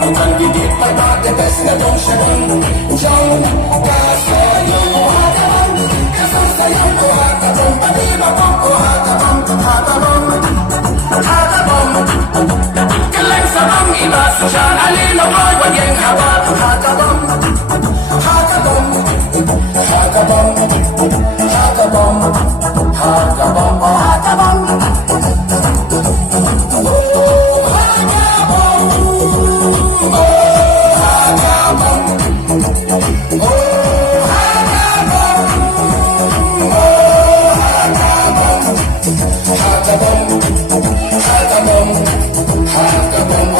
Bukan gigit pada tetes dan syarang jauh kasih hadapan kasih sayang ku hadapan tapi bapak ku hadapan keleng sabang iba susah alina boy wajeng hawa hadapan Hakabom,